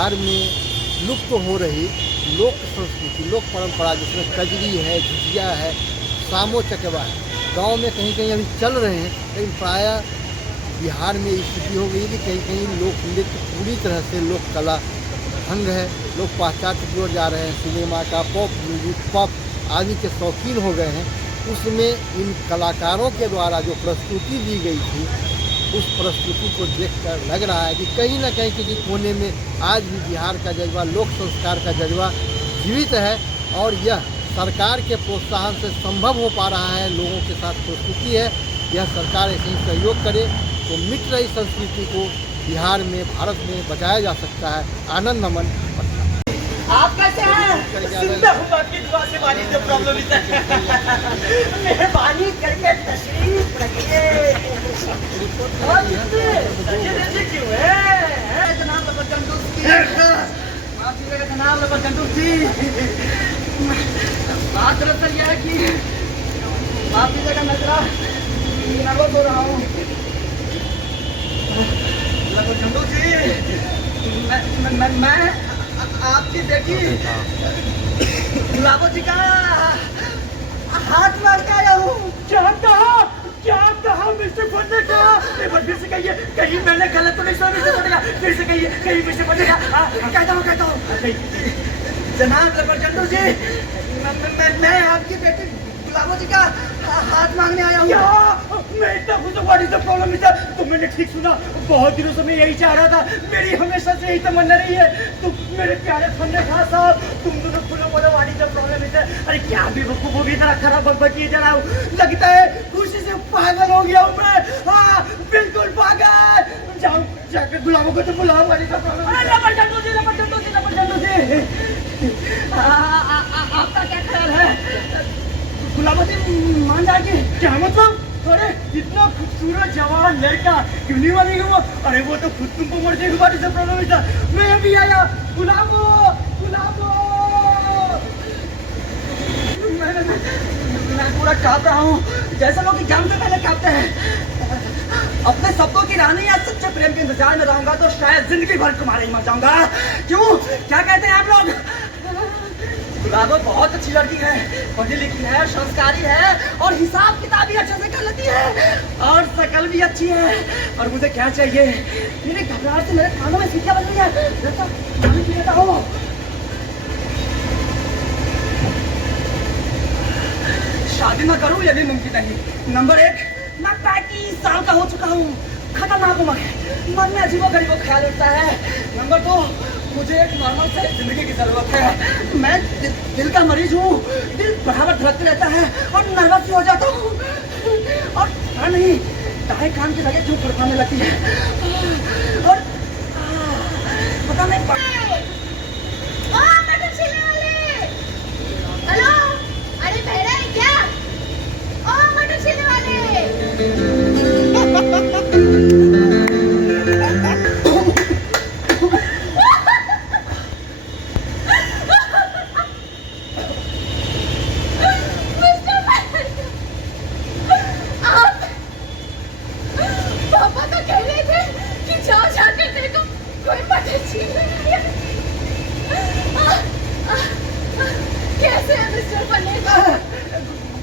बिहार में लुप्त हो रही लोक संस्कृति, लोक परंपरा, जिसमें कजरी है, झुझिया है, सामो चकेवा है, गांव में कहीं कहीं अभी चल रहे हैं, लेकिन प्रायः बिहार में स्थिति हो गई कि कहीं कहीं लोक नृत्य पूरी तरह से लोक कला भंग है। लोग पाश्चात्य की ओर जा रहे हैं, सिनेमा का, पॉप म्यूजिक, पॉप आदि के शौकीन हो गए हैं। उसमें इन कलाकारों के द्वारा जो प्रस्तुति दी गई थी, उस प्रस्तुति को देखकर लग रहा है कि कहीं ना कहीं किसी कोने में आज भी बिहार का जज्बा, लोक संस्कार का जज्बा जीवित है, और यह सरकार के प्रोत्साहन से संभव हो पा रहा है। लोगों के साथ प्रस्तुति है, यह सरकार ऐसे ही सहयोग करे तो मिट रही संस्कृति को बिहार में, भारत में बचाया जा सकता है। आनंद नमन। आप कैसे हैं? जिंदा हूँ, आपकी दुआ से मानी जो प्रॉब्लम है। मेहरबानी करके तशरीफ रखिए। और सजे क्यों है? जनाब लबरजंदूस जी, माफ कीजिएगा जनाब लबरजंदूस जी। बात दरअसल यह है कि माफ कीजिएगा, मैं जरा नर्वस हो रहा हूँ। लबरजंदूस जी, मैं आपकी बेटी गुलाबो जी का हाथ मार के आया हूँ। क्या कहा मिस्टर पढ़ने का? एक बार फिर से कहिए, कहीं मैंने गलत तो नहीं सुना? मिस्टर पढ़ेगा, फिर से कहिए, कहीं मिस्टर पढ़ेगा। कहता हूँ जनाब लबरजंदू जी, मैं आपकी बेटी गुलाबो जी का हाथ मांगने आया हूँ। मैं इतना खुश हूँ। What is the problem mister? तो मैंने ठीक सुना, बहुत दिनों से मैं यही चाह रहा था, मेरी हमेशा से यही तमन्ना रही है। तुम मेरे प्यारे फन्ने खान साहब, तुम दोनों खुले बोलो, what is the problem mister? अरे क्या भी वो भी तरह खराब बकबकी जा रहा हूँ, लगता है खुशी से पागल हो गया हूँ मैं। हाँ, बिल्कुल पागल। जाओ जाकर गुलाबों को तो बुलाओ। What is the problem? Labarjandu ji, आपका क्या ख्याल है? गुलाबो जी मान जाएगी? क्या मतलब? अरे इतना खूबसूरत जवान लड़का क्यों नहीं मानेगी वो? अरे वो तो खुद तुमको मर जाएगी। बात से प्रॉब्लम था, मैं भी आया। गुलाबो मैं पूरा कांप रहा हूँ, जैसे लोग एग्जाम से पहले कांपते हैं। अपने शब्दों की रानी या सच्चे प्रेम के इंतजार में रहूंगा तो शायद जिंदगी भर तुम्हारे ही मर जाऊंगा। क्यों, क्या कहते हैं आप लोग? गुलाबो बहुत अच्छी लड़की है, पढ़ी लिखी है, संस्कारी है, और हिसाब किताब भी अच्छे से कर लेती है, और शकल भी अच्छी है। और मुझे क्या चाहिए? मेरे घबराहट से मेरे कानों में सीटियां बज रही है। शादी ना करूं ये भी मुमकिन नहीं। नंबर 1, मैं 35 साल का हो चुका हूँ, खतरनाक उम्र है, मन में अजीबो गरीबो ख्याल उठता है। नंबर 2, मुझे एक नॉर्मल से जिंदगी की जरूरत है। मैं दिल का मरीज हूँ, दिल बराबर धड़कते रहता है और नर्वस भी हो जाता हूँ, और नहीं दाएं कान की जगह क्यों फड़फड़ाने लगती है, और पता नहीं। हेलो, अरे भेड़ा है क्या? ओ मटर छीलने वाले। पापा तो कह रहे थे कि जाओ जाकर देखो कोई मटर छीलने वाला है। कैसे है मिस्टर पन्ने?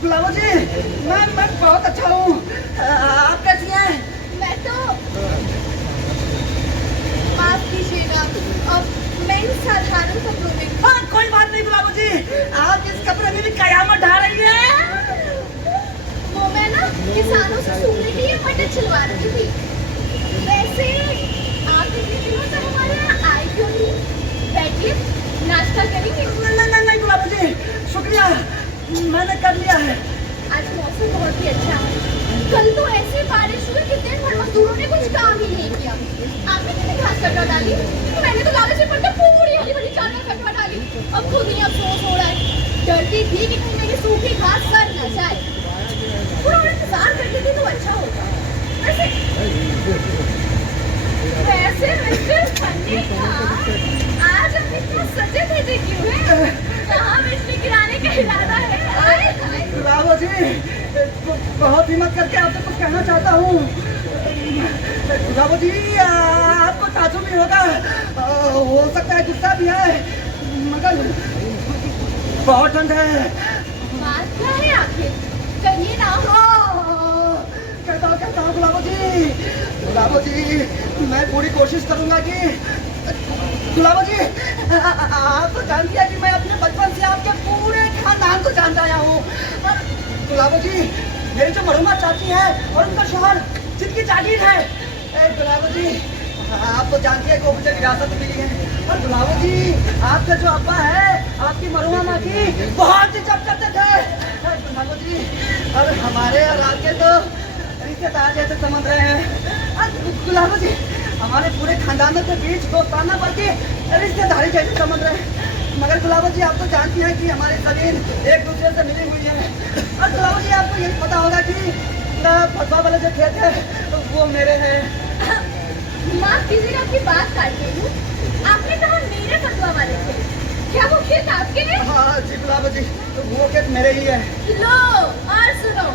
गुलाबो जी, मैं बहुत अच्छा हूँ, आप कैसी हैं? मैं तो माफ कीजिएगा, अब मैं इन साधारण कपड़ों में। हाँ, कोई बात नहीं गुलाबो जी, आप इस कपड़े में भी कयामत ढा रही है। वो मैं ना किसानों से सुनने के लिए मटर छिलवा रही थी। वैसे आप इतने दिनों से हमारे यहाँ आए क्यों नहीं? बैठिए, नाश्ता करेंगे। नहीं गुलाबो जी, शुक्रिया, मैंने कर लिया है। आज मौसम बहुत ही अच्छा है। कल तो ऐसी बारिश हुई कि दिन भर मजदूरों ने कुछ काम ही नहीं किया। आपने कितनी घास कटवा डाली? मैंने तो लालच में पड़कर पूरी हरी भरी चादर कटवा डाली। अब खुद ही अफसोस हो रहा है। डरती थी कि कहीं मेरी सूखी घास सड़ न जाए। थोड़ा और इंतजार कर लेती तो अच्छा होगा। वैसे मिस्टर फन्ने का आज हम इतना सजे धजे क्यों हैं? कहाँ बिजली गिराने का इरादा है? गुलाबो जी, बहुत हिम्मत करके आपसे कुछ कहना चाहता हूँ। गुलाबो जी, आप आपको ताजुब भी होगा, हो सकता है गुस्सा भी है, मगर बहुत ठंड है। बात क्या है आखिर, कहिए ना। कहता हूँ गुलाबो जी, मैं पूरी कोशिश करूंगा कि गुलाबो जी, आप तो जानती है कि मैं अपने बचपन से आपके पूरे खानदान को जानता आया हूँ। गुलाबो जी, मेरी जो मरहुमा चाची है और उनका शोहर जिनकी जागीर है, गुलाबो जी आप तो जानती है कि वो मुझे विरासत मिली है। और गुलाबो जी, आपका जो अब्बा है आपकी मरहुमा माँ की बहुत इज्जत करते थे। गुलाबो जी, और हमारे और आपके तो रिश्तेदार जैसे समझ रहे हैं। गुलाबो जी, हमारे पूरे खानदानों के बीच दोस्ताना बल्कि रिश्तेदारी जैसे समझ रहे हैं। मगर गुलाबो जी, आप तो जानती हैं कि हमारी जमीन एक दूसरे से मिली हुई है। और गुलाबो जी, आपको यही पता होगा कि फतवा वाले जो खेत है वो मेरे हैं। माफ कीजिएगा आपकी बात काट रही हूँ, आपने कहा मेरे फतवा वाले थे, क्या वो खेत आपके हैं? हाँ जी गुलाबो जी, तो वो खेत मेरे ही है। लो और सुनो,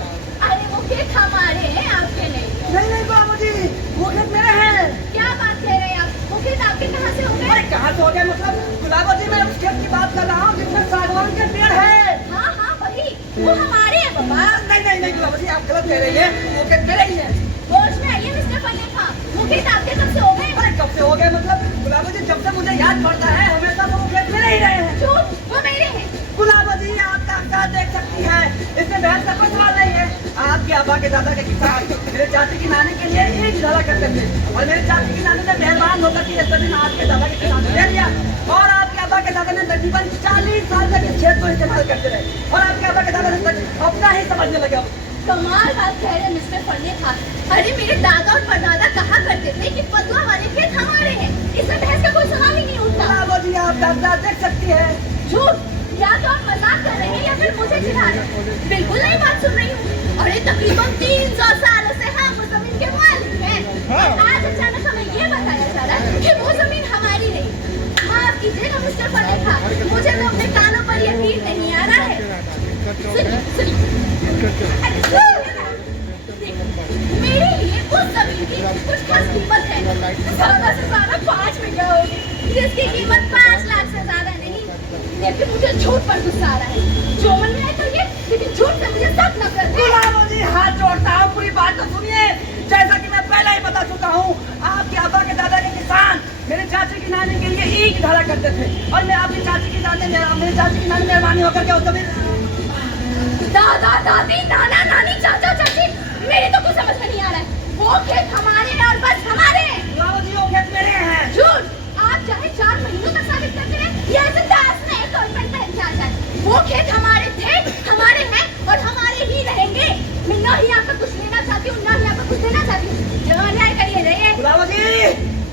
अरे वो खेत हमारे हैं, आपके नहीं। नहीं गुलाबो जी, वो खेत मेरे हैं। क्या बात कह रहे हैं आप, वो खेत आपके कहाँ से हो गए? अरे कहाँ से हो गया मतलब? गुलाबो जी, मैं उस खेत की बात कर रहा हूँ जिसमें सागवान के पेड़ है। हाँ हाँ वही, वो हमारे हैं बाबा। नहीं गुलाबो जी, आप गलत कह रही है, वो खेत मेरे ही है। होश में आइए मिस्टर फले खां, वो खेत आपके कब से हो गए? अरे कब से हो गए मतलब? गुलाबो जी, जब से मुझे याद पड़ता है हमेशा वो खेत मेरे ही रहे हैं। झूठ, वो मेरे हैं। गुलाबो जी, आप कागजात देख सकती है, इसमें बहस का कोई सवाल नहीं है। आपके अब्बा के दादा के किसान मेरे चाची की नानी के लिए एक धरा करते थे, और मेरे चाची की नानी ने मेहरबान होकर के जमीन आपके दादा के किसान को दे दिया, और आपके अब्बा के दादा ने तकरीबन 40 साल तक इस खेत को इस्तेमाल करते रहे, और आपके अब्बा के दादा ने अपना ही समझने लगे। कमाल बात कह रहे हैं मिस्टर फले खां। अरे मेरे दादा और परदादा कहा करते थे कि फतवा वाले खेत हमारे हैं, इसमें बहस का कोई सवाल ही नहीं उठता। गुलाबो जी, आप कागजात देख सकती है। झूठ, या तो आप मजाक कर रहे हैं या फिर मुझे चिढ़ा रहे हैं। बिल्कुल नहीं बात सुन रही हूँ। अरे तकरीबन 300 सालों से हम उस जमीन के मालिक हैं, और आज अचानक हमें ये बताया जा रहा है कि वो जमीन हमारी नहीं। माफ कीजिएगा मिस्टर फले खां, मुझे तो अपने कानों पर यकीन नहीं आ रहा है। मेरे लिए उस जमीन की कुछ खास कीमत है, ज्यादा से ज्यादा 5 बीघा होगी, जिसकी कीमत 5 लाख से ज्यादा नहीं। लेकिन मुझे झूठ पर गुस्सा आ रहा है, जो मन में आए करिए, लेकिन झूठ से मुझे सख्त नफरत है। गुलाबो जी, हाथ जोड़ता हूँ, पूरी बात तो सुनिए। जैसा कि मैं पहले ही बता चुका हूँ, आपके अब्बा के दादा के किसान मेरे चाची की नानी के लिए ईख धरा करते थे, और मैं आपकी चाची की नानी मेहरबानी होकर के उस जमीन। दादा दादी नाना नानी चाचा चाची, मेरी तो कुछ समझ में नहीं आ रहा है। वो खेत हमारे हैं और बस हमारे हैं। गुलाबो जी, वो खेत मेरे हैं। झूठ, आप चाहे 4 महीनों तक साबित करते रहे या ऐसे दास में कॉन्फ्रेंस पहन के आ जाए, वो खेत हमारे थे, हमारे हैं और हमारे ही रहेंगे। मैं ना ही आपका कुछ लेना चाहती हूँ, ना ही आपका कुछ देना चाहती हूँ। जो अन्याय करिए रहिए। गुलाबो जी,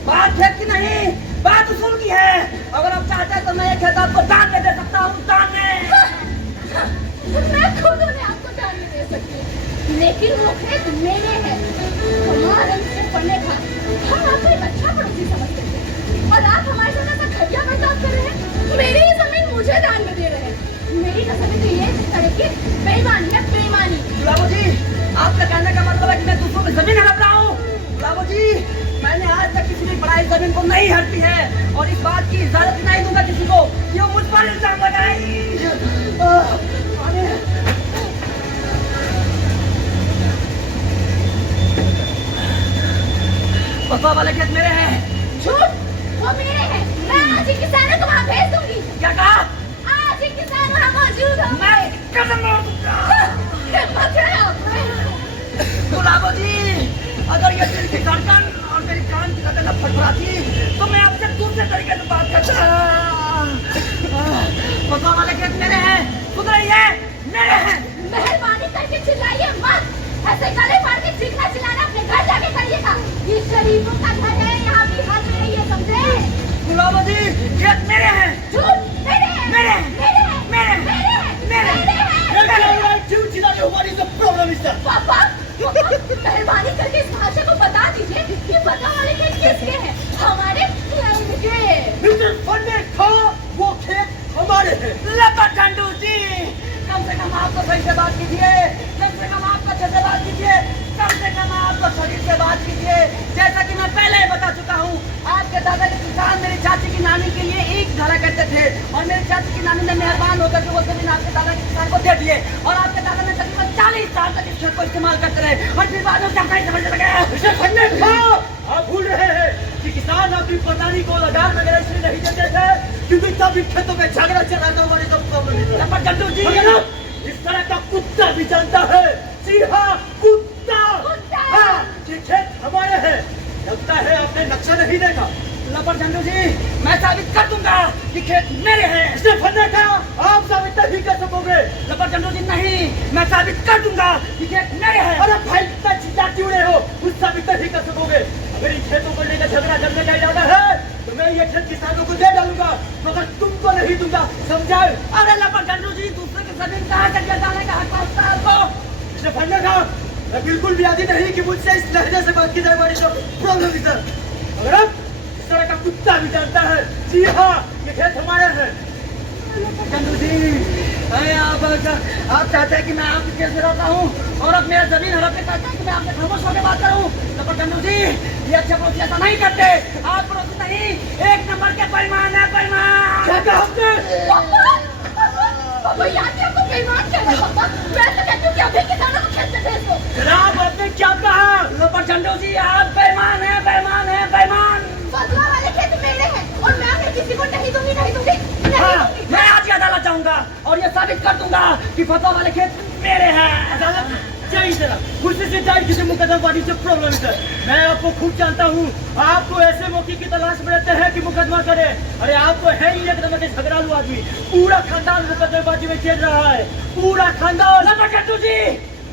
बात खेत की नहीं, बात उसूल की है। अगर आप चाहते हैं तो मैं ये खेत आपको दान में दे सकता हूँ, दान में। मैं खुद उन्हें आपको दान में दे सकती हूँ, लेकिन वो खेत मेरे हैं। हमारे से पढ़ने का हम आपको एक अच्छा पड़ोसी समझते थे, और आप हमारे साथ ऐसा घटिया बर्ताव कर रहे हैं। मेरी ही जमीन मुझे दान में दे रहे हैं। मेरी नस्ल में तो ये तरह की बेईमानी है, बेईमानी। गुलाबो जी, आपका कहने का मतलब है कि मैं दूसरों की जमीन हड़प रहा हूँ? गुलाबो जी, मैंने आज तक किसी भी पढ़ाई जमीन को नहीं हड़पी है, और इस बात की इजाजत नहीं दूंगा किसी को कि वो मुझ पर इल्जाम लगाए। फतवा वाले खेत मेरे हैं। झूठ, वो मेरे हैं। मैं आज ही किसानों को वहाँ भेज दूंगी। क्या कहा? आज ही किसान वहाँ मौजूद होंगे। मैं कसम मार दूंगा। हिम्मत है आपमें। गुलाबो जी, अगर ये दिल की धड़कन और मेरी कान की धड़कन अब फड़फड़ाती तो मैं आपसे दूसरे तरीके से बात करता। फतवा वाले खेत मेरे हैं, सुन रही है? मेरे हैं। मेहरबानी करके चिल्लाइए मत। ऐसे गले फाड़ के चीखना चिल्लाना अपने घर जाके करिएगा। ये शरीफों का घर है, यहाँ भी हक नहीं है, समझे? गुलाबो जी, खेत मेरे हैं। झूठ, मेरे हैं, मेरे हैं, मेरे हैं, मेरे हैं, मेरे हैं, मेरे हैं। मेरे हैं। पापा, मेहरबानी करके इस भाषा को बता दीजिए कि फतवा वाले खेत किसके हैं? हमारे या उनके? मिस्टर फन्ने खा, वो खेत हमारे हैं। लता ठंडू जी, कम से कम आप तो सही से बात कीजिए, कम से कम आप अच्छे से बात कीजिए, कम से कम आप तो शरीर से बात कीजिए। जैसा कि मैं पहले ही बता चुका हूँ, आपके दादा के किसान मेरी चाची की नानी के लिए एक धारा करते थे और मेरी चाची की नानी ने मेहरबान होकर के वो जमीन आपके दादा के किसान को दे दिए और आपके दादा ने तकरीबन 40 साल तक इस खेत को इस्तेमाल करते रहे और फिर बाद में उसका नहीं समझ लगे। इसे फन्ने खाओ। आप भूल रहे हैं कि किसान अपनी पराली को लगान वगैरह इसलिए नहीं देते थे क्योंकि तब इन खेतों में झगड़ा चल रहा था, हमारे सब प्रॉब्लम। पर गड्डू जी इस तरह का कुत्ता भी जानता है, जी हाँ कुत्ता। हाँ, ये खेत हमारे हैं। लगता है आपने नक्शा नहीं देखा। लपर झंडू जी मैं साबित कर दूंगा कि खेत मेरे हैं। इसे फन्ने का आप साबित नहीं कर सकोगे। लपर झंडू जी नहीं, मैं साबित कर दूंगा कि खेत मेरे हैं। अरे भाई इतना चिल्ला क्यों रहे हो? कुछ साबित नहीं कर सकोगे। अगर इन खेतों को लेकर झगड़ा करने का इरादा है तो मैं ये खेत किसानों को दे डालूंगा, मगर तुमको नहीं दूंगा, समझा? अरे लपर झंडू जी दूसरे की जमीन कहाँ से जाने का हक होता है आपको? इसे फन्ने का मैं बिल्कुल भी आदि नहीं कि मुझसे इस लहजे से बात की जाए। हमारी जो प्रॉब्लम इधर अगर आप इस तरह का कुत्ता भी जानता है, जी हाँ ये खेत हमारे हैं। झंडू जी आप चाहते हैं कि मैं आपके केस में रहता हूँ और अब मेरा जमीन हड़प के कहते हैं कि मैं आपसे खामोश होकर बात करूँ। तो झंडू जी ये अच्छे पड़ोसी ऐसा नहीं करते। आप पड़ोसी नहीं, एक नंबर के बेईमान है, बेईमान। क्या कहा आपने? पापा याद है आपको बेईमान कहना पापा। मैं तो कहती हूँ कि अभी किसानों को खेत से भेज दो। जनाब आपने क्या कहा? लपर झंडू जी आप बेईमान है, बेईमान है, बेईमान। फसला वाले खेत मेरे हैं और मैं उन्हें किसी को नहीं दूंगी, नहीं दूंगी, नहीं हाँ, दूंगी। मैं आज ही अदालत जाऊंगा और ये साबित कर दूंगा कि फतवा वाले खेत मेरे हैं। अदालत जाइए जरा, कुर्सी से जाइए, किसी मुकदमेबाजी से प्रॉब्लम है। मैं आपको खूब जानता हूँ, आप तो ऐसे मौके की तलाश में रहते हैं कि मुकदमा करे। अरे आप तो है ही एक नंबर के झगड़ालू आदमी। पूरा खानदान मुकदमेबाजी में खेल रहा है, पूरा खानदान। लपर झंडू जी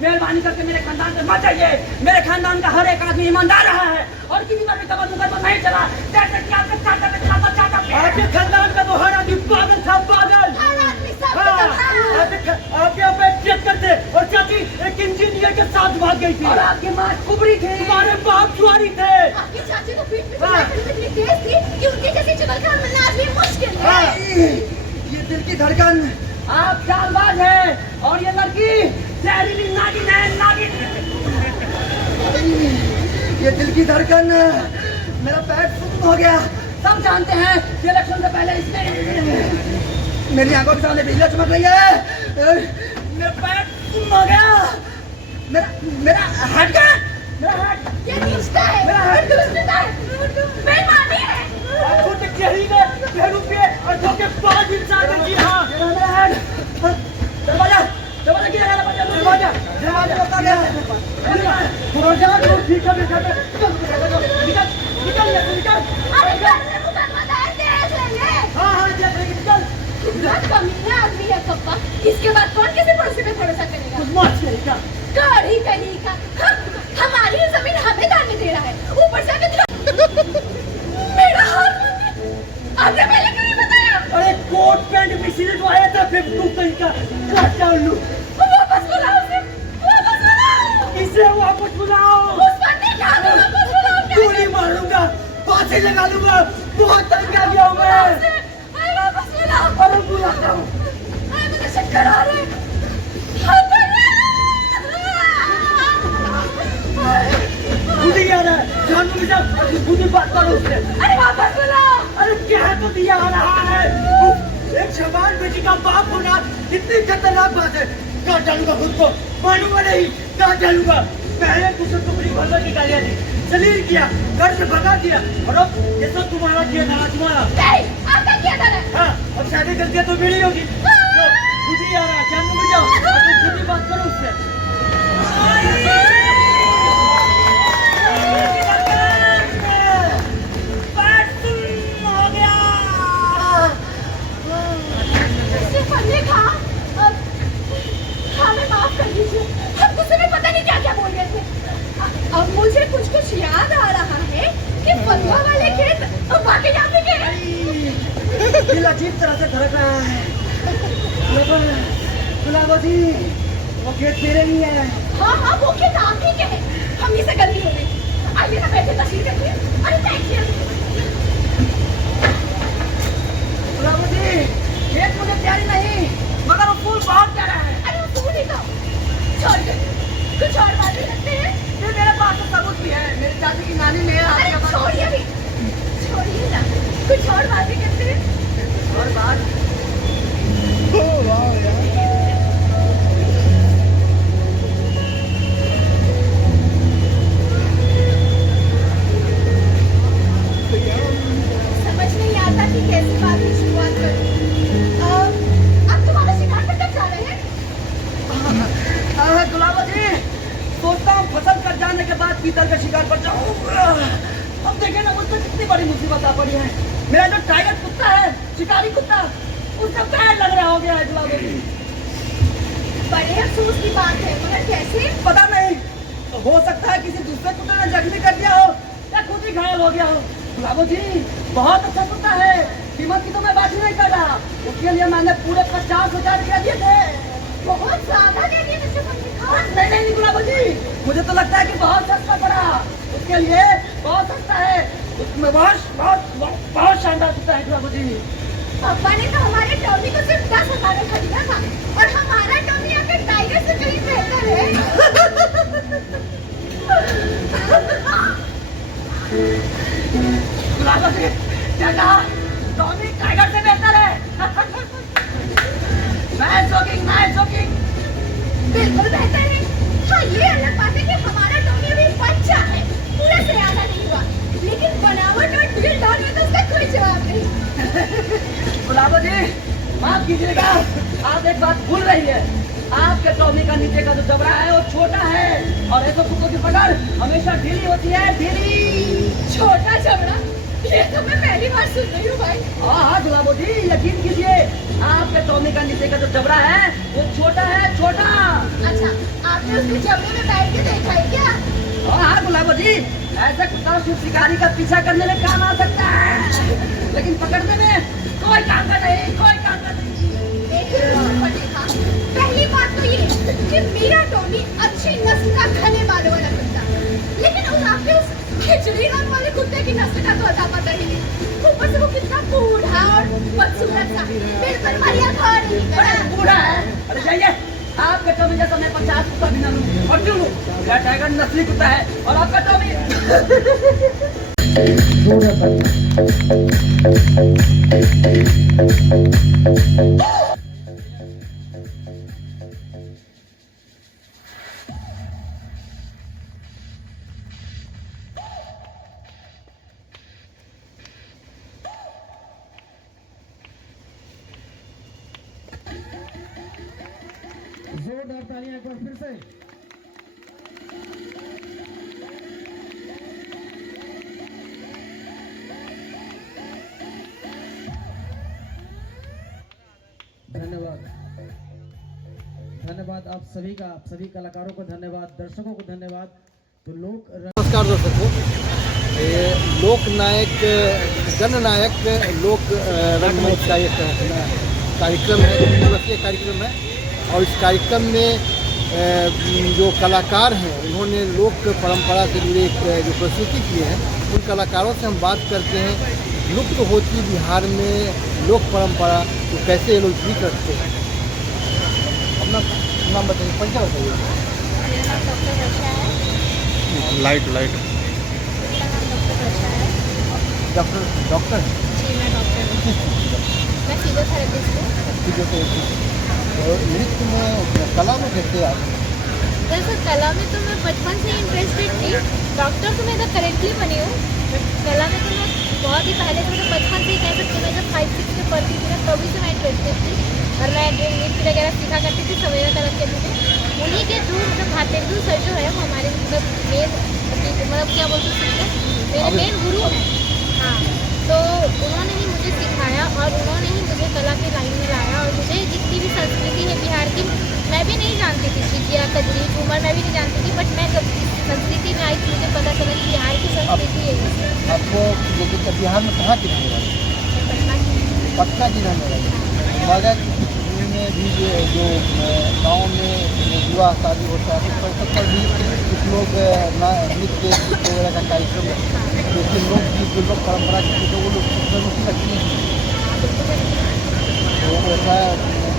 मेहरबानी करके मेरे खानदान से मत जाइए। मेरे खानदान का हर एक आदमी ईमानदार रहा है और किसी पर भी कबर मुकदमा नहीं चला। जैसे कि आपके चाचा पे चाचा चाचा पे आपके खानदान का तो हर आदमी पागल था, पागल। हर आदमी सब हाँ, हाँ। आपके यहाँ पे चेक करते और चाची एक इंजीनियर के साथ भाग गई थी और आपकी माँ कुबरी थी। तुम्हारे बाप चुआरी थे। आपकी चाची तो पीठ पे हाँ। इतनी तेज थी कि उनकी जैसी चुगलखोर मिलना आज भी मुश्किल है। हाँ। ये दिल की धड़कन आप चालबाज है और ये लड़की जहरीली नागिन है, नागिन। ये दिल की धड़कन मेरा पैर सुन्न हो गया। सब जानते हैं कि इलेक्शन से पहले इसने मेरी आंखों के सामने बिजली चमक रही है। मेरा पैर सुन्न हो गया। मेरा मेरा हट गया। मेरा हट ये रिश्ता है, मेरा हाथ- दुश्मनी है, बेईमानी है। आपको तो यही में पहलू पे और धोखे पाँच इंसान ने किया। मेरा हट दरवाजा दरवाजा की लगा दरवाजा दरवाजा बता गया। ठीक है निकल निकल निकल। अरे घर में मुकदमा दायर देख लेंगे। हाँ हाँ निकल। कितना कमीना आदमी है पप्पा। इसके बाद कौन किसी पड़ोसी पे भरोसा करेगा? मार करेगा। गाड़ी कहीं का हमारी जमीन हमें दाने दे रहा है, ऊपर से आके मेरा हाथ आपने पहले क्यों नहीं बताया? अरे कोट पैंट मिसिल जो आया था फिर तू कहीं का काट डाल लूं। वापस बुलाओ उसे, वापस बुलाओ। इसे वापस बुलाओ। उस बंदे का वापस बुलाओ। गोली मारूंगा, फांसी लगा लूंगा। बहुत तंग आ गया हूं मैं। अरे वापस बुलाओ। अरे बुलाता हूँ। अरे मुझे चक्कर आ रहे हैं। खुद ही आ रहा है। जानू मुझे खुद ही बात करो उससे। अरे वापस बुलाओ। अरे क्या तो दिया आ रहा है। एक शबान बेटी का बाप होना कितनी खतरनाक बात है। काट डालूंगा खुद को, मानूंगा नहीं, काट डालूंगा। पहले तुझे टुकड़ी भरने की गालियां दी, जलील किया, घर से भगा दिया और अब ये सब तुम्हारा किया था, तुम्हारा। नहीं, आपका क्या था? हाँ, अब शादी करके तो मेरी होगी। तो खुद ही आ रहा है, जानू मिल जाओ, तुम खुद ही बात करो उससे। हमें माफ कर दीजिए, हम गुस्से में पता नहीं क्या क्या बोल रहे थे। अब मुझे कुछ कुछ याद आ रहा है कि फतवा वाले खेत वाकई आपके हैं। दिल अजीब तरह से धड़क रहा है। गुलाबो जी वो खेत मेरे ही है। हाँ हाँ वो खेत आप ही के हैं। हम ही से गलती हो गई। आइए ना बैठे तस्वीर करते हैं। अरे बैठिए। गुलाबो जी खेत मुझे प्यारी नहीं मगर वो फूल बहुत प्यारा है। अरे वो फूल ही तो छोड़ दे, कुछ और बातें करते हैं। फिर मेरे पास तो सबूत भी है। मेरी चाची की नानी ने अरे छोड़िए भी, छोड़िए। जाने के बाद पीतल के शिकार पर जाऊं। अब देखे ना मुझसे कितनी बड़ी मुसीबत आ पड़ी है। मेरा जो टाइगर कुत्ता है, शिकारी कुत्ता, उसका पैर लग रहा हो गया है गुलाबो जी। बड़े अफसोस की बात है, मगर कैसे? पता नहीं, तो हो सकता है किसी दूसरे कुत्ते ने जख्मी कर दिया हो या खुद ही घायल हो गया हो। गुलाबो जी बहुत अच्छा कुत्ता है, कीमत की तो मैं बात ही नहीं कर रहा। उसके लिए मैंने पूरे 50,000 रुपया दिए थे। बहुत ज्यादा दे दिए मिस्टर पंडित खान। नहीं गुलाबो जी, मुझे तो लगता है कि बहुत सस्ता पड़ा। उसके लिए बहुत सस्ता है, उसमें बहुत शानदार कुत्ता है गुलाबो जी। पापा ने तो हमारे टॉमी को सिर्फ 10,000 में खरीदा था और हमारा टॉमी आपके टाइगर से कहीं बेहतर है। गुलाबो जी क्या कहा? टॉमी टाइगर से बेहतर है। मैं जोकिंग। बिल्कुल बेहतर है। हाँ, ये अलग बात है कि हमारा टॉमी अभी बच्चा है, पूरा से आधा नहीं हुआ, लेकिन बनावट और दिल डाल में तो उसका कोई जवाब नहीं। गुलाबो जी माफ कीजिएगा, आप एक बात भूल रही है। आपके टॉमी का नीचे का जो जबड़ा है वो छोटा है और ऐसे कुत्तों की पकड़ हमेशा ढीली होती है, ढीली। छोटा जबड़ा, ये तो मैं पहली बार सुन रही हूँ भाई। हाँ गुलाबो जी यकीन कीजिए, आपके टॉमी का नीचे का जो जबड़ा है वो छोटा है, छोटा। अच्छा, आपने उसके जबड़े में बैठ के देखा है क्या? हाँ गुलाबो जी, ऐसे कुत्ता सिर्फ शिकारी का पीछा करने में काम आ सकता है, लेकिन पकड़ने में कोई काम का नहीं। देखिए पंडित खान, पहली बात तो ये कि मेरा टॉमी अच्छी नस्ल का घने बालों वाला कुत्ता, लेकिन उस आपके उस खिचड़ी रंग वाले कुत्ते की नस्ल का तो अता पता ही नहीं। ऊपर से वो कितना बूढ़ा और बदसूरत सा, बिल्कुल बढ़िया घर नहीं अरे करा। बूढ़ा है, अरे जाइए। आपके टॉमी जैसा मैं 50 कुत्ता भी ना लूं और क्यों लूं? मेरा टाइगर नस्ली कुत्ता है और आपका टॉमी जोरदार तालियां एक बार फिर से। धन्यवाद आप सभी का, आप सभी कलाकारों को धन्यवाद, दर्शकों को धन्यवाद। तो नमस्कार दर्शकों, ये लोकनायक जननायक लोक रंगमंच का एक कार्यक्रम है, 2 दिवसीय कार्यक्रम है। और इस कार्यक्रम में जो कलाकार हैं उन्होंने लोक परंपरा से जुड़े जो प्रस्तुति किए हैं, उन कलाकारों से हम बात करते हैं लुप्त होती बिहार में लोक परंपरा तो कैसे ये लोग जी करते हैं। अपना नाम बताइए, परिचय बताइए। मेरा नाम डॉक्टर वर्षा है। लाइट मेरा नाम डॉक्टर वर्षा है। डॉक्टर जी मैं डॉक्टर हूँ। मैं फिजियोथेरेपिस्ट हूँ। और नृत्य में कला में कैसे आप? दरअसल कला में तो मैं बचपन से ही इंटरेस्टेड थी। डॉक्टर तो मैं करेंटली बनी हूँ, बट कला में तो मैं बहुत ही पहले से, मतलब बचपन से ही कह सकती हूँ। मैं जब 5-6 में पढ़ती थी ना, तभी से मैं इंटरेस्टेड थी और मैं जो नृत्य वगैरह सीखा करती थी सवेरा तरफ के लिए। उन्हीं के थ्रू मतलब भातेंदु सर जो है वो हमारे मतलब मेन, मतलब क्या बोल सकते हैं, मेरे मेन गुरु हैं। हाँ, तो उन्होंने ही मुझे सिखाया और उन्होंने ही मुझे कला की लाइन में लाया। और मुझे जितनी भी संस्कृति है बिहार की, मैं भी नहीं जानती थी, झिझिया, कजरी, झूमर मैं भी नहीं जानती थी, बट मैं जब संस्कृति में आई तो मुझे पता चला कि बिहार की संस्कृति है। आपको लेकिन बिहार में कहाँ की रहने वाली? पटना की रहने वाली। मगर में भी जो गाँव में विवाह शादी होता है तो सब पर भी कुछ लोग नृत्य वगैरह का कार्यक्रम जैसे लोकगीत जो लोक परंपरा की चीज़ों वो लोग रुचि रखती हैं, तो ऐसा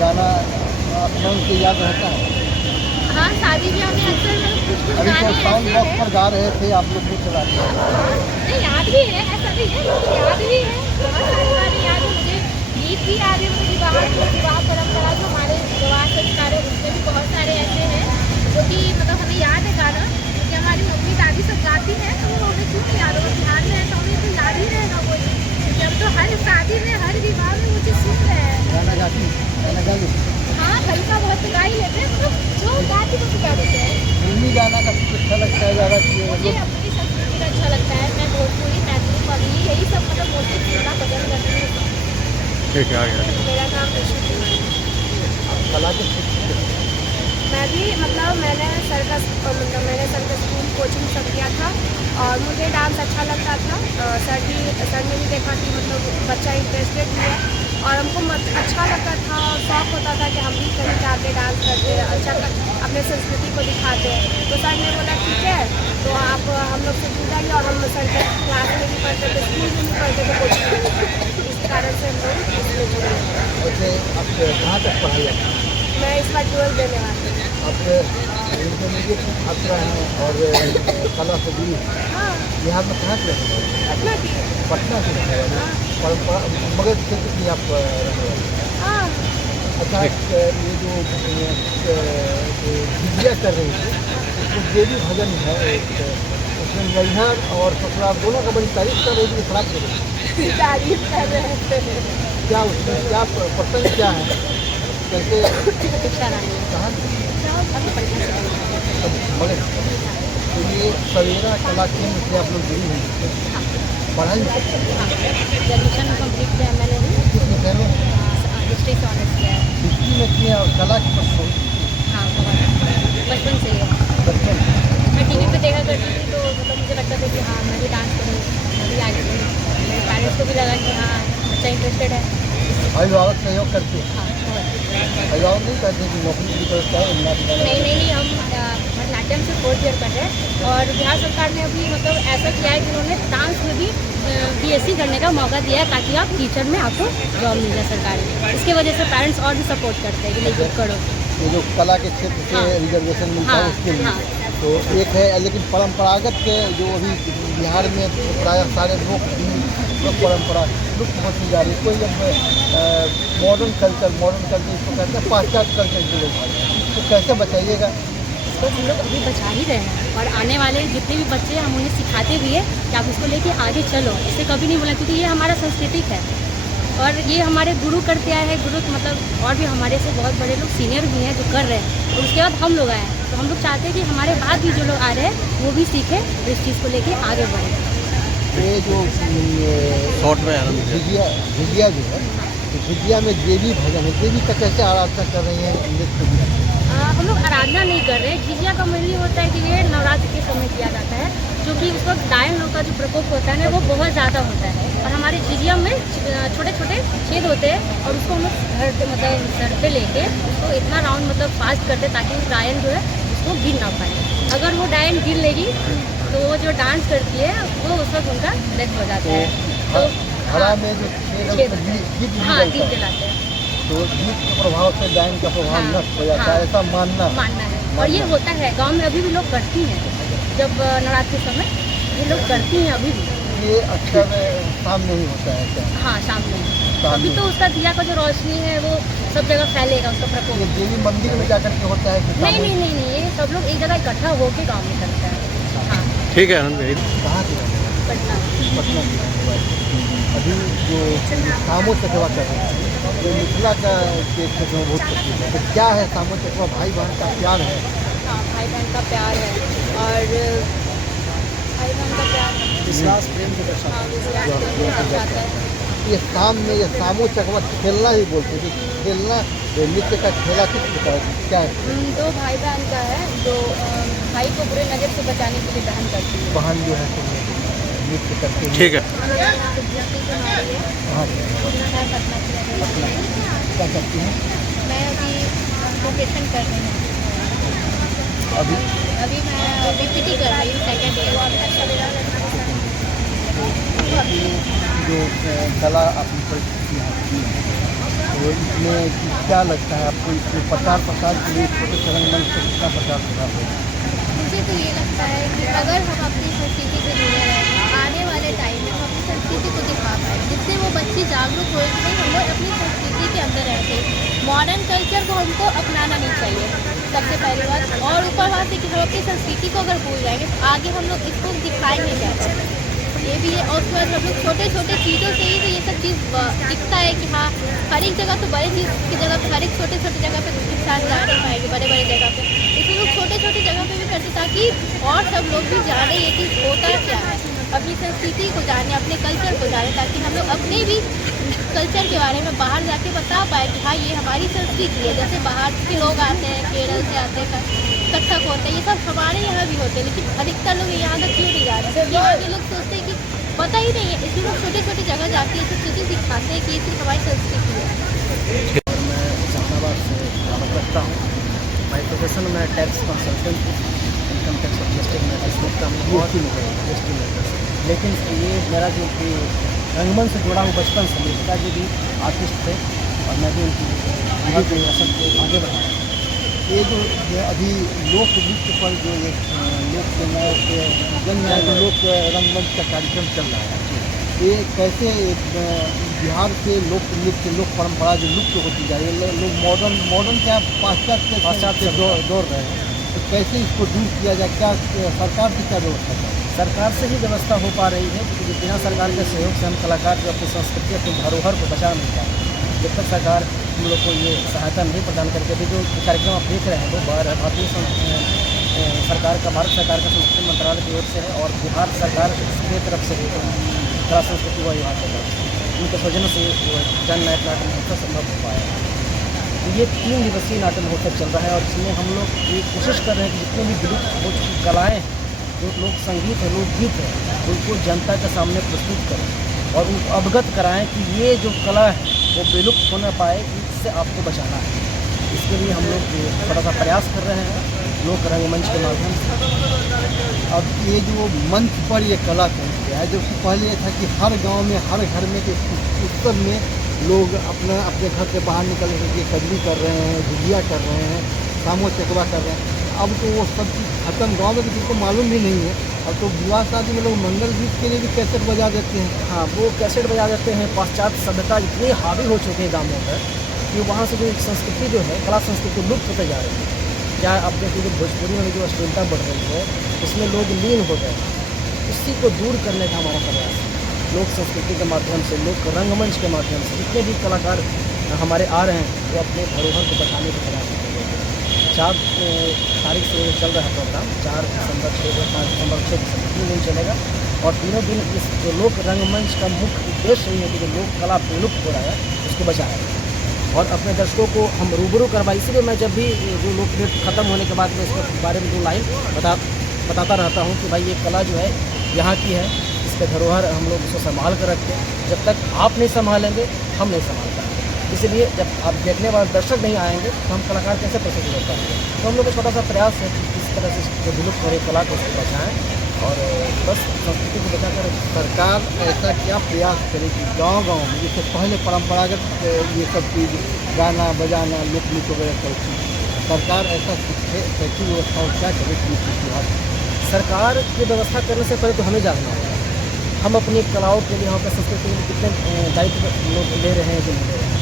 गाना अक्सर उनसे याद रहता है। हाँ, शादी ब्याह में अक्सर कुछ अभी तो गाने साउंड ऐसे बॉक्स हैं। पर गा रहे थे आप लोग भी चला रहे थे। नहीं, याद भी है, ऐसा भी है, याद भी है, बहुत सारे गाने याद है मुझे, गीत भी याद है मुझे। विवाह परंपरा जो हमारे विवाह संस्कार है उसमें भी बहुत सारे ऐसे हैं जो कि मतलब हमें याद है गाना, कि हमारी मम्मी दादी सब गाती हैं, तो वो हमें क्यों नहीं याद होगा, ध्यान में है तो हमें तो याद ही रहेगा वो। जब तो हर शादी में हर विवाह में मुझे सुन रहे हैं। गाना गाती गाना गा लो। हाँ, हल्का बहुत गा ही लेते हैं, मतलब जो गाती वो गा देते हैं। फिल्मी गाना का कुछ अच्छा लगता है ज़्यादा मुझे अपनी संस्कृति का अच्छा लगता है। मैं भोजपुरी, मैथिली, पगली यही सब मतलब मोस्टली सुनना पसंद करती हूँ। ठीक है, आ गया। मेरा नाम ऋषि है। कला के क्षेत्र में? मैं भी मतलब मैंने सर्कस स्कूल कोचिंग सब किया था और मुझे डांस अच्छा लगता था। सर ने भी देखा कि मतलब बच्चा इंटरेस्टेड भी है और हमको अच्छा लगता था और शौक होता था कि हम भी कहीं जाके डांस करते हैं, अच्छा अपने संस्कृति को दिखाते हैं। तो सर ने बोला ठीक है, तो आप हम लोग से जुड़ जाइए और हम सर के क्लास में भी पढ़ते थे, स्कूल में भी पढ़ते थे, कोचिंग में भी पढ़ते थे। इस कारण से हम लोग इसमें जुड़े। वैसे आप कहाँ तक पढ़ाई आपने? मैं इस बार 12 देने वाली हूँ। आप इंटरमीडिएट की छात्रा हैं और कला से जुड़ी हैं। हाँ, बिहार में कहाँ से रहने वाले हैं? अपना की। पटना से रहने वाले हैं। परंपरा मगध क्षेत्र की आप रहने वाले हैं। हाँ, अच्छा, ये जो झिझिया कर रही है, तो देवी भजन है एक, उसमें नैहर और ससुराल दोनों का बड़ी तारीफ कर रही है, खराब कर रही है। तारीफ कर रहे थे। क्या उसमें क्या प्रसंग क्या है, कैसे, दीक्षा रानी। कहाँ अभी पटना से आई हूँ। मगध? तो ये सवेरा कला केंद्र से आप लोग जुड़ी हुई हैं। हाँ, पढ़ाई हाँ। ग्रेजुएशन कंप्लीट किया मैंने भी। किस विषय में? हिस्ट्री से ऑनर्स किया है। हिस्ट्री में किया और कला की पसंद हाँ, बहुत बचपन से ही है। बचपन मैं टीवी पे देखा करती थी तो मतलब मुझे लगता था कि हाँ मैं भी डांस करूँ, मैं भी आगे बढ़ूँ। मेरे पेरेंट्स को भी लगा कि हाँ बच्चा इंटरेस्टेड है। अभिभावक सहयोग करते हैं? हाँ, बहुत। अभिभावक नहीं करते कि नौकरी की तरफ है नहीं, हम भरतनाट्यम से 4th ईयर कर रहे हैं और बिहार सरकार ने अभी मतलब ऐसा किया है कि उन्होंने डांस में भी BSc करने का मौका दिया है ताकि आप टीचर में आपको जॉब मिल जाए सरकारी। इसके वजह से पेरेंट्स और भी सपोर्ट करते हैं कि नहीं करो। ये जो कला के क्षेत्र से हाँ। रिजर्वेशन मिलता है हाँ, उसके लिए। हाँ। तो एक है, लेकिन परंपरागत के जो अभी बिहार में प्राय सारे लोग परंपरा लुप्त होती जा रही है। कोई अब मॉडर्न कल्चर इसको कहते हैं, पाश्चात्य कल्चर के लोग आते हैं, तो कैसे बचाइएगा? तो हम लोग अभी बचा ही रहे हैं और आने वाले जितने भी बच्चे हैं हम उन्हें सिखाते भी है कि आप इसको लेके आगे चलो। इसे कभी नहीं बोला क्योंकि ये हमारा सांस्कृतिक है और ये हमारे गुरु करते आए हैं। गुरु मतलब और भी हमारे से बहुत बड़े लोग सीनियर भी हैं जो कर रहे हैं और उसके बाद हम लोग आए हैं। तो हम लोग चाहते हैं कि हमारे बाद भी जो लोग आ रहे हैं वो भी सीखें, इस चीज़ को लेके आगे बढ़ें। ये जो शॉर्ट में झिझिया जो है, तो झिझिया में देवी भजन है, देवी का कैसे आराधना कर रही है नृत्य भी? हम लोग आराधना नहीं कर रहे हैं। झिझिया का मेनली होता है कि ये नवरात्र के समय किया जाता है, जो कि उस वक्त डायन लोग का जो प्रकोप होता है ना वो बहुत ज़्यादा होता है और हमारे झिझिया में छोटे छोटे छेद होते हैं और उसको हम लोग सर पे लेके उसको इतना राउंड मतलब फास्ट करते हैं ताकि वो डायन जो है उसको गिर ना पाए। अगर वो डायन गिर लेगी तो वो जो डांस करती है वो उस वक्त उनका डेथ हो जाता है। तो हरा में जो छेद है, गीत हाँ, गीत जलाते हैं। तो गीत के प्रभाव से डायन का प्रभाव हाँ, नष्ट हो जाता है, ऐसा मानना है। और ये होता है गांव में अभी भी लोग करती हैं, जब नवरात्र के समय ये लोग करती हैं अभी भी। ये अक्सर शाम में ही होता है क्या? हाँ, शाम में। शाम अभी में। तो उसका दिया का जो रोशनी है वो सब जगह फैलेगा, उसका प्रकोप। ये देवी मंदिर में जाकर के होता है कि शाम में? नहीं, ये सब लोग एक जगह इकट्ठा होके गाँव में करते हैं। हाँ, ठीक है आनंद भाई। कहाँ से रहने वाले? पटना। पटना से रहने वाले। अभी जो सामो चकेवा कर रहे हैं, जो मिथिला का के क्षेत्र में बहुत प्रसिद्ध है, तो क्या है सामो चकेवा? भाई बहन का प्यार है? हाँ, भाई बहन का प्यार है और भाई बहन का प्यार है। विश्वास प्रेम के दर्शन। हाँ, विश्वास करने का चाहता है। ये शाम में ये सामो चकेवा खेलना ही बोलते हैं, कि खेलना ये नृत्य का खेला किस प्रकार क्या है? दो भाई बहन का है जो भाई को बुरे नज़र से बचाने के लिए बहन करती है। बहन जो है तो नृत्य करते हैं। ठीक है। हाँ, क्या करती हैं? मैं अभी वोकेशन कर रही हूँ। अभी मैं BPT कर रही हूँ, 2nd ईयर। जो कला आपने प्रस्तुति यहाँ की है, तो इसमें क्या लगता है आपको? इसमें प्रचार के लिए छोटे चरण मंच से कितना प्रचार होगा? मुझे तो ये लगता है कि अगर हम अपनी संस्कृति से जुड़े रहें, आने वाले टाइम में हम अपनी संस्कृति को दिखा पाए, जिससे वो बच्चे जागरूक हो कि नहीं हम लोग अपनी संस्कृति के अंदर रहते हैं। मॉडर्न कल्चर को हमको अपनाना नहीं चाहिए, सबसे पहली बात। और ऊपर बात है कि हम अपनी संस्कृति को अगर भूल जाएंगे तो आगे हम लोग इसको दिखाएंगे कैसे, ये भी है। और उसके बाद हम लोग छोटे छोटे चीज़ों से ही तो ये सब चीज़ दिखता है कि हाँ हर एक जगह तो बड़ी चीज़ की जगह पे, हर एक छोटे छोटे जगह पे इंसान जा नहीं पाएंगे, बड़े जगह पे। इसलिए लोग छोटे छोटे जगह पे भी कर से, ताकि और सब लोग भी जाने ये चीज़ होता क्या है, अपनी संस्कृति को जाने, अपने कल्चर को जाने, ताकि हम लोग अपने भी कल्चर के बारे में बाहर जाके बता पाए कि हाँ ये हमारी संस्कृति है। जैसे बाहर के लोग आते हैं, केरल से आते हैं, कथक होता है, ये सब हमारे यहाँ भी होते हैं, लेकिन अधिकतर लोग यहाँ तक क्यों नहीं जा रहे? यहाँ के लोग सोचते हैं कि पता ही नहीं है, इसलिए लोग छोटे छोटे जगह जाके ये सब चीज़ें दिखाते हैं कि ये सिर्फ हमारी संस्कृति है। और मैं जहानाबाद से ताल्लुक़ रखता हूँ। बाई प्रोफेशन मैं tax consultant, income tax administrative matters देखता हूँ और जीएसटी मैटर्स। लेकिन ये मेरा जो कि रंगमंच से जुड़ा हूँ बचपन से, मेरे पिताजी भी आर्टिस्ट थे और मैं भी उनकी रसम को आगे बढ़ाया। ये जो अभी लोक नृत्य पर जो एक लोक जननायक लोक रंगमंच का कार्यक्रम चल रहा है, ये कैसे बिहार से लोक नृत्य लोक परंपरा जो लुप्त होती जा रही है, लोग मॉडर्न क्या पाश्चात्य दौड़ रहे हैं, तो कैसे इसको दूर किया जाए? क्या सरकार की क्या व्यवस्था है? सरकार से ही व्यवस्था हो पा रही है, क्योंकि बिना सरकार के सहयोग से हम कलाकार जो अपनी संस्कृति अपनी धरोहर को बचा नहीं पाए। जब तक सरकार हम लोग को ये सहायता नहीं प्रदान करके भी जो कार्यक्रम आप देख रहे हैं वो भारतीय सरकार का, भारत सरकार का संस्कृति मंत्रालय की ओर से है और बिहार सरकार की तरफ से भी कला संस्कृति व विभाग की तरफ से उनके सौजन्य से जननायक नाट्य महोत्सव संभव हो पाया है। तो ये 3 दिवसीय नाट्य महोत्सव चल रहा है और इसमें हम लोग ये कोशिश कर रहे हैं कि जितने भी विलुप्त हो चुकी कलाएँ, जो लोक संगीत है, लोकगीत है, उनको जनता के सामने प्रस्तुत करें और उनको अवगत कराएं कि ये जो कला है वो विलुप्त हो न पाए, इससे आपको बचाना है। इसके लिए हम लोग थोड़ा सा प्रयास कर रहे हैं लोक रंगमंच के माध्यम से। अब ये जो मंच पर ये कला चल गया है, जो कि पहले ये था कि हर गांव में हर घर में के उत्सव में लोग अपने घर से बाहर निकल के कजरी कर रहे हैं, झुगिया कर रहे हैं, सामो चकवा कर रहे हैं। अब तो वो सब चीज़ खत्म, गाँव में किसी को मालूम भी नहीं है। अब तो विवाह शादी में लोग मंगल गीत के लिए भी कैसेट बजा देते हैं। हाँ, वो कैसेट बजा देते हैं। पाश्चात्य सभ्यता इतनी हावी हो चुके हैं गाँवों पर कि वहाँ से जो संस्कृति जो है, कला संस्कृति लुप्त होते जा रही है। क्या आप देखिए जो भोजपुरी में जो अश्लीलता बढ़ रही है, उसमें लोग लीन हो गए। इसी को दूर करने का हमारा प्रयास है। लोक संस्कृति के माध्यम से, लोक रंगमंच के माध्यम से जितने भी कलाकार हमारे आ रहे हैं, वो अपने धरोहर को बचाने का प्रयास कर रहे हैं। 4 तारीख से चल रहा है प्रोग्राम, 4 दिसंबर, 5 दिसंबर, 6 दिसंबर 3 दिन चलेगा और तीनों दिन इस जो लोक रंगमंच का मुख्य उद्देश्य यही है कि जो लोक कला विलुप्त हो रहा है उसको बचाया और अपने दर्शकों को हम रूबरू करवाए। इसलिए मैं जब भी जो लोक नृत्य खत्म होने के बाद मैं इसके बारे में 2 लाइन बताता रहता हूँ कि भाई ये कला जो है यहाँ की है, इसके धरोहर हम लोग उसको संभाल कर रखते हैं। जब तक आप नहीं संभालेंगे हम नहीं संभाल पाएंगे। इसलिए जब आप देखने वाले दर्शक नहीं आएंगे तो हम कलाकार कैसे प्रस्तुत कर पाएंगे। तो हम लोग का छोटा सा प्रयास है कि किस तरह से जो विलुप्त हो रही कला को उसको बचाएँ और बस संस्कृति को बचाकर सरकार ऐसा क्या प्रयास करे कि गांव-गांव में जैसे पहले परंपरागत ये सब चीज़ गाना बजाना लोक नृत्य वगैरह करती, सरकार ऐसा कैसी व्यवस्था क्या करे कि त्योहार सरकार की व्यवस्था करने से पहले तो हमें जागना होगा। हम अपनी कलाओं के लिए, यहाँ पर संस्कृति के लिए कितने दायित्व लोग ले रहे हैं कि नहीं ले रहे हैं।